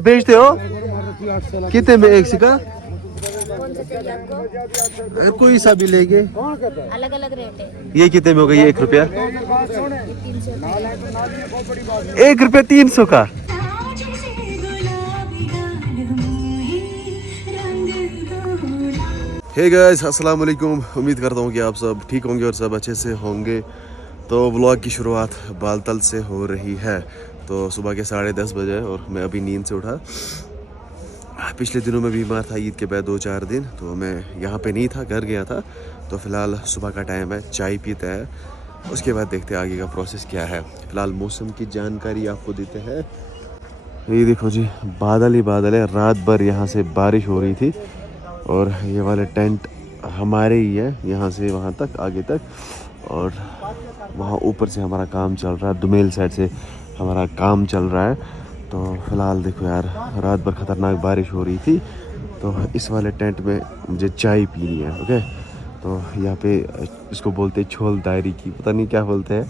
बेचते हो कितने में एक सिक्का? कौन सा चाहिए आपको? कोई सा भी लेंगे। अलग अलग रेट है। ये कितने में हो गई? 1 रुपया। 300। 1 रुपया 300 का। हे गाइस, अस्सलाम वालेकुम। उम्मीद करता हूँ कि आप सब ठीक होंगे और सब अच्छे से होंगे। तो व्लॉग की शुरुआत बालतल से हो रही है। तो सुबह के 10:30 बजे और मैं अभी नींद से उठा। पिछले दिनों में बीमार था, ईद के बाद 2-4 दिन, तो मैं यहाँ पे नहीं था, घर गया था। तो फ़िलहाल सुबह का टाइम है, चाय पीते हैं, उसके बाद देखते हैं आगे का प्रोसेस क्या है। फ़िलहाल मौसम की जानकारी आपको देते हैं। ये देखो जी, बादल ही बादल है। रात भर यहाँ से बारिश हो रही थी और ये वाले टेंट हमारे ही है, यहाँ से वहाँ तक, आगे तक। और वहाँ ऊपर से हमारा काम चल रहा है, दुमेल साइड से हमारा काम चल रहा है। तो फ़िलहाल देखो यार, रात भर ख़तरनाक बारिश हो रही थी। तो इस वाले टेंट में मुझे चाय पीनी है। ओके, तो यहाँ पे इसको बोलते हैं छोल दायरी की, पता नहीं क्या बोलते हैं।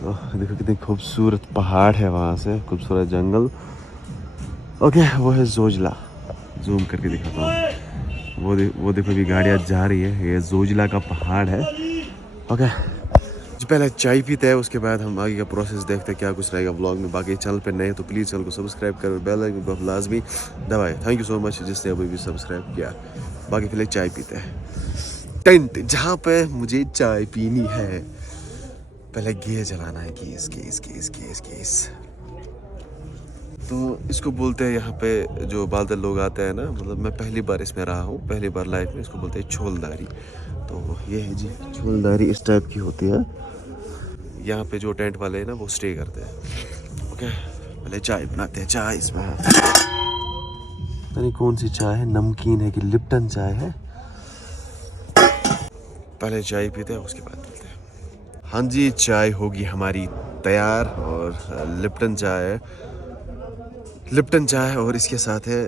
तो देखो कितनी खूबसूरत पहाड़ है, वहाँ से खूबसूरत जंगल। ओके, वो है जोजिला। जूम करके दिखाता हूँ। वो देखो भी गाड़ियाँ जा रही है। ये जोजिला का पहाड़ है। ओके, पहले चाय पीते हैं, उसके बाद हम आगे का प्रोसेस देखते हैं क्या कुछ रहेगा व्लॉग में। बाकी चैनल पे नए तो प्लीज़ चैनल को सब्सक्राइब करो, बेल आइकन को लाजमी दबाएं। थैंक यू सो मच जिसने अभी भी सब्सक्राइब किया। बाकी फिर चाय पीते हैं। टेंट जहाँ पे मुझे चाय पीनी है, पहले घी जलाना है। गैस तो इसको बोलते हैं यहाँ पे, जो बालतल लोग आते हैं ना, मतलब मैं पहली बार इसमें रहा हूँ, पहली बार लाइफ में। इसको बोलते हैं छोलदारी। तो ये है जी, छोलदारी इस टाइप की होती है। यहाँ पे जो टेंट वाले हैं ना, वो स्टे करते हैं। ओके, पहले चाय बनाते हैं। चाय इसमें पता नहीं कौन सी चाय है, नमकीन है कि लिप्टन चाय है। पहले चाय पीते हैं, उसके बाद मिलते हैं। हाँ जी, चाय होगी हमारी तैयार और लिप्टन चाय है। लिप्टन चाय और इसके साथ है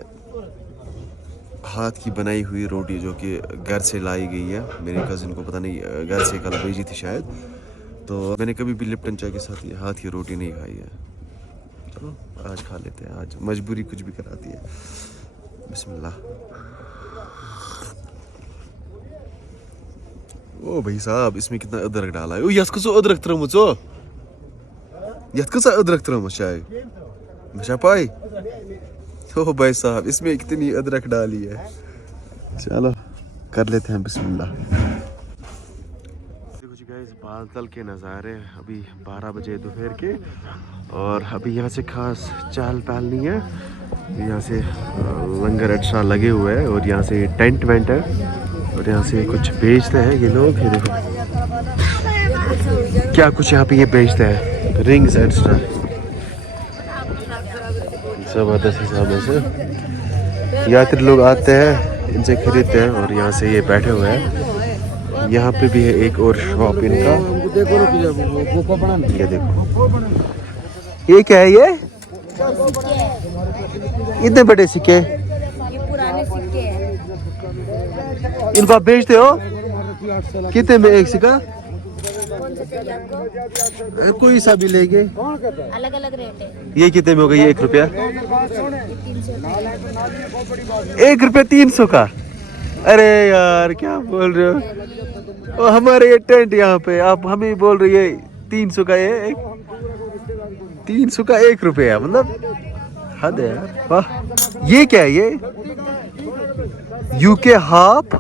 हाथ की बनाई हुई रोटी, जो कि घर से लाई गई है। मेरे कज़िन को पता नहीं, घर से कल भेजी थी शायद। तो मैंने कभी भी लिप्टन चाय के साथ ये हाथ की रोटी नहीं खाई है। चलो आज खा लेते हैं, आज मजबूरी कुछ भी कराती है। बिस्मिल्लाह। ओ भाई साहब, इसमें कितना अदरक डाला है। ओ यस कसो अदरक त्रमुचो, यस कसा अदरक त्रमुच चाय मशा पाई। ओ भाई साहब, इसमें कितनी अदरक डाली है। चलो कर लेते हैं बिस्मिल्लाह। देखो जी गाइस, बालतल के नज़ारे अभी 12 बजे दोपहर के, और अभी यहाँ से खास चाल पहल नहीं है। यहाँ से लंगर अच्छा लगे हुए हैं और यहाँ से टेंट वेंट है और यहाँ से कुछ बेचते हैं ये लोग। ये देखो क्या कुछ यहाँ पे ये बेचते हैं, रिंग्स एक्स्ट्रा ज़बरदस्त हिसाब से। यात्री लोग आते हैं, इनसे खरीदते हैं और यहाँ से ये बैठे हुए हैं। यहाँ पे भी है एक और शॉप इनका। ये देखो, ये क्या है? ये इतने बड़े सिक्के, ये पुराने सिक्के हैं। इनको आप बेचते हो कितने में एक सिक्का? कौन सा चाहिए आपको? कोई सा भी लेंगे। अलग अलग रेट है। ये कितने में हो गई? 1 रुपया। 300। 1 रुपया 300 का। अरे यार क्या बोल रहे हो? ओ, हमारे ये टेंट यहाँ पे आप हमें बोल रही है 300 का। ये 300 का 1 रुपया, मतलब हद है यार। वाह, ये क्या है? ये यूके हाफ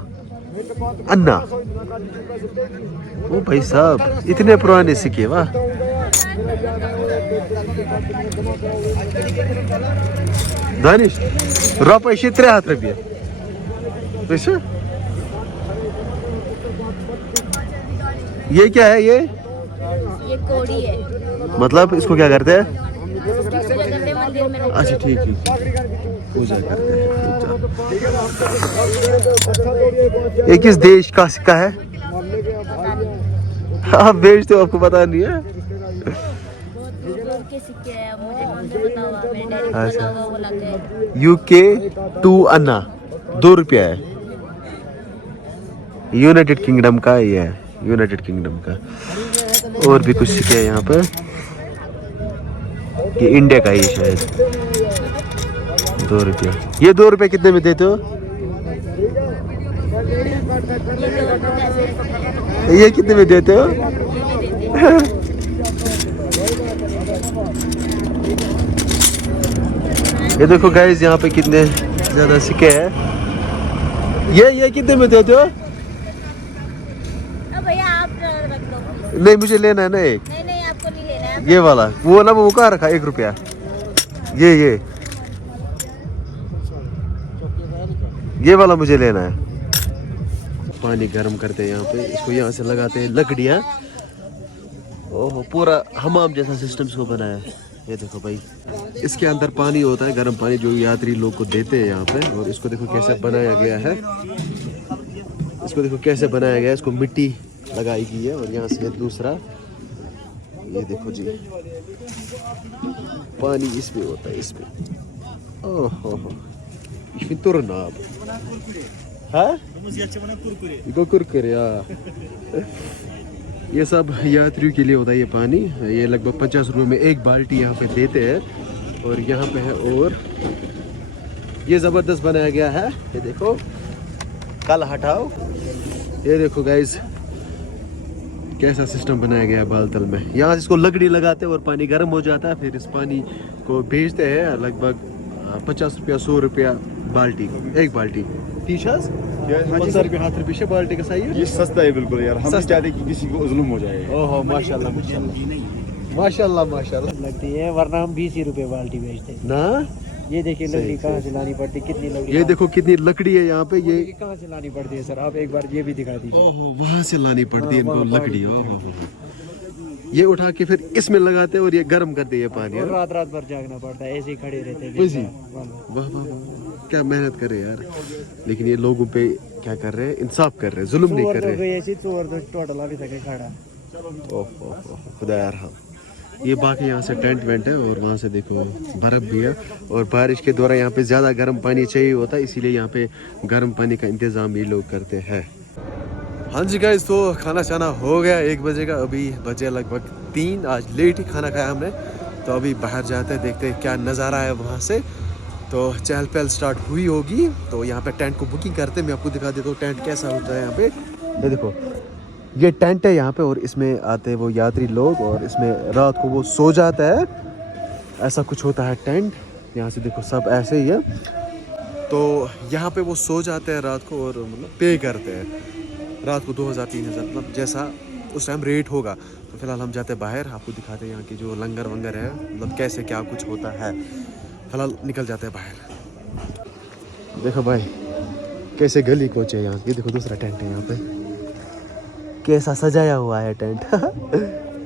अन्ना। ओ भाई साहब, इतने पुराने सिक्के, वाह। दानिश रुपये 3 रुपये। ये क्या है? ये कोड़ी है। मतलब इसको क्या करते हैं? पूजा करते हैं मंदिर में। अच्छा ठीक है, पूजा करते हैं। ये किस देश का सिक्का है? आप बेचते हो, आपको पता नहीं है? के सिक्के हैं, मुझे कौन सा पता होगा। मेरे डैडी को पता होगा, वो लाते हैं। यूके 2 अन्ना 2 रुपया है। यूनाइटेड किंगडम का ये है, यूनाइटेड किंगडम का। और भी कुछ सिक्के हैं यहाँ पर। ये इंडिया का ही शायद। ₹2। ये ₹2 कितने में देते हो? ये कितने में देते हो? ये देखो गाइस, यहाँ पे कितने ज्यादा सिक्के हैं। ये कितने में देते हो? भैया आप रख दो। नहीं, मुझे लेना है ना एक। नहीं आपको नहीं लेना है। ये वाला वो ना, वो कहाँ रखा? ₹1। ये वाला मुझे लेना है। पानी गर्म करते हैं यहाँ पे, इसको यहाँ से लगाते हैं लकड़ियाँ। ओहो, पूरा हमाम जैसा सिस्टम इसको बनाया है। ये देखो भाई, इसके अंदर पानी होता है, गर्म पानी, जो यात्री लोग को देते हैं यहाँ पे। और इसको देखो कैसे बनाया गया है। इसको देखो कैसे बनाया गया है। इसको मिट्टी लगाई गई है और यहाँ से दूसरा, ये देखो जी, पानी इसमें होता है, इसमें। ओहो, ich bin Turnab. हाँ? कुरकुरे, ये सब यात्रियों के लिए होता है ये पानी। ये लगभग ₹50 में एक बाल्टी यहाँ पे देते हैं। और यहाँ पे है, और ये ज़बरदस्त बनाया गया है। ये देखो, कल हटाओ। ये देखो गाइस, कैसा सिस्टम बनाया गया है बालतल में। यहाँ इसको लकड़ी लगाते हैं और पानी गर्म हो जाता है। फिर इस पानी को भेजते हैं लगभग ₹50 ₹100 बाल्टी, एक बाल्टी। ₹30 ₹50 बाल्टी का सही है। ये सस्ता है बिल्कुल यार, हम नहीं चाहते कि किसी को जुल्म हो जाए। ओहो, माशाल्लाह माशाल्लाह लगती है, वरना हम 20 ही रुपए बाल्टी बेचते हैं ना। ये देखिए लकड़ी कहाँ से लानी पड़ती, कितनी लकड़ी। ये देखो कितनी लकड़ी है यहाँ पे। ये कहाँ से लानी पड़ती है सर, आप एक बार ये भी दिखा दीजिए। ओहो, वहाँ से लानी पड़ती है इनको लकड़ी। ओहो, ये उठा के फिर इसमें लगाते हैं और ये गर्म करते हैं पानी। और रात भर जागना पड़ता है, ऐसे ही खड़े रहते हैं। वाह वाह, क्या मेहनत करे यार। लेकिन ये लोगों पे क्या कर रहे हैं, इंसाफ कर रहे हैं, जुल्म नहीं कर रहे। ऐसी चोर तो टोटल अभी तक खड़ा। ओह खुदा यार। हाँ, ये बाकी यहाँ से टेंट वेंट है और वहाँ से देखो बर्फ भी है। और बारिश के दौरान यहाँ पे ज़्यादा गर्म पानी चाहिए होता है, इसीलिए यहाँ पे गर्म पानी का इंतज़ाम ये लोग करते हैं। हाँ जी गाइस, तो खाना शाना हो गया 1 बजे का। अभी बजे लगभग 3। आज लेट ही खाना खाया हमने। तो अभी बाहर जाते हैं, देखते हैं क्या नज़ारा है वहाँ से। तो चहल पहल स्टार्ट हुई होगी। तो यहाँ पे टेंट को बुकिंग करते हैं। मैं आपको दिखा देता हूँ टेंट कैसा होता है यहाँ पे। ये देखो, ये टेंट है यहाँ पे और इसमें आते हैं वो यात्री लोग और इसमें रात को वो सो जाता है। ऐसा कुछ होता है टेंट। यहाँ से देखो सब ऐसे ही है। तो यहाँ पे वो सो जाते हैं रात को और मतलब पे करते हैं रात को 2000-3000, मतलब जैसा उस टाइम रेट होगा। तो फिलहाल हम जाते हैं बाहर, आपको दिखाते हैं यहाँ की जो लंगर वंगर है, मतलब कैसे क्या कुछ होता है। फिलहाल निकल जाते हैं बाहर। देखो भाई कैसे गली कोच है यहाँ। ये देखो दूसरा टेंट है यहाँ पे, कैसा सजाया हुआ है टेंट।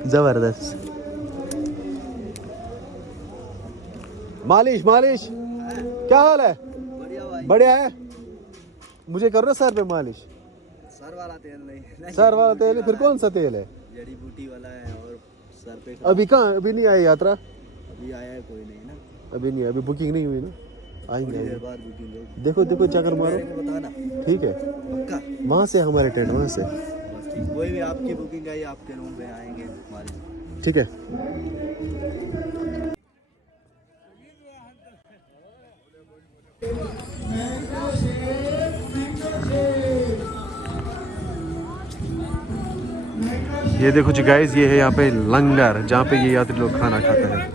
जबरदस्त। मालिश क्या हाल है? बढ़िया है। मुझे करो ना सर पे मालिश। सर वाला तेल नहीं, सर वाला तेल नहीं, फिर कौन सा तेल है? जड़ी बूटी वाला है। और सर पे अभी कहाँ, अभी नहीं आई यात्रा? अभी आया है कोई नहीं ना, अभी नहीं, अभी बुकिंग नहीं हुई ना, आएंगे। बाद बुकिंग होगी। देखो चक्कर मारो, बताना ठीक है? पक्का। वहाँ से हमारे टेंट, वहाँ से कोई भी आपकी बुकिंग आई, आपके रूम पे आएंगे हमारे। ठीक है। ये देखो जी गाइस, ये है यहाँ पे लंगर, जहाँ पे ये यात्री लोग खाना खाते हैं।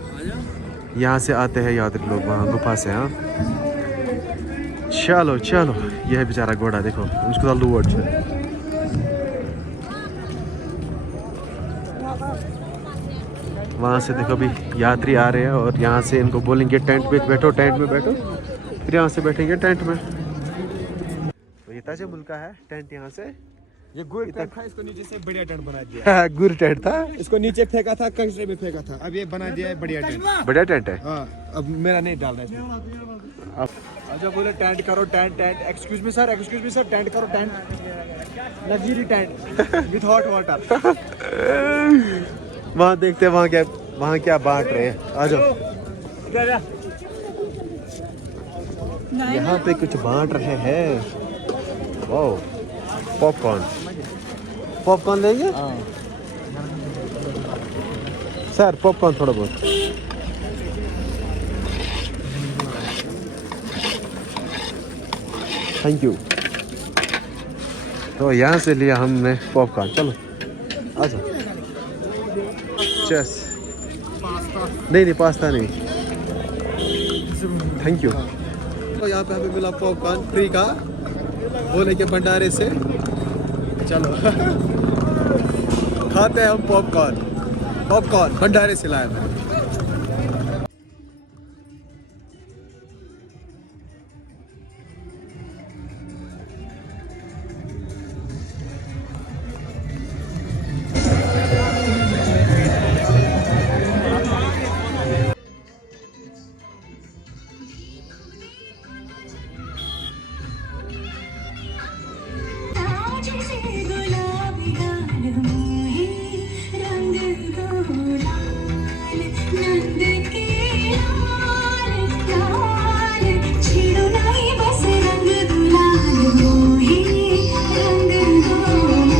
यहाँ से आते हैं यात्री लोग वहाँ गुफा से। हाँ चलो, ये है बेचारा घोड़ा, देखो उसको तो लूट है। वहाँ से देखो अभी यात्री आ रहे हैं और यहाँ से इनको बोलेंगे टेंट पे बैठो, फिर यहाँ से बैठेंगे टेंट में। तो ये ताजे मुल्क का है टेंट। यहाँ से ये गुर टेंट था, इसको नीचे से बढ़िया टेंट बना दिया। गुर टेंट था, इसको नीचे फेंका था, कचरे में फेंका था, अब ये बना दिया है बढ़िया टेंट। बढ़िया टेंट है। हाँ, अब मेरा नहीं डालना है इसमें। अच्छा बोले टेंट करो, tent. Excuse me sir, tent करो, tent luxury tent with hot water. वहाँ देखते हैं वहाँ क्या बांट रहे हैं। आ जाओ, यहाँ पे कुछ बांट रहे हैं। वाओ, पॉपकॉर्न लेंगे? सर पॉपकॉर्न थोड़ा बहुत। Thank you. तो यहाँ से लिया हमने पॉपकॉर्न। चलो आ जाओ। चेस नहीं पास्ता नहीं, थैंक यू। तो यहाँ पे हमें मिला पॉपकॉर्न फ्री का, बोले के भंडारे से। चलो खाते हैं हम पॉपकॉर्न भंडारे से लाया मैं। जैसे गुलाबी गाल मोहे रंग गुलाल नंद के लाल लाल छिड़ो नहीं बस रंग गुलाल मोहे रंग गुलाल।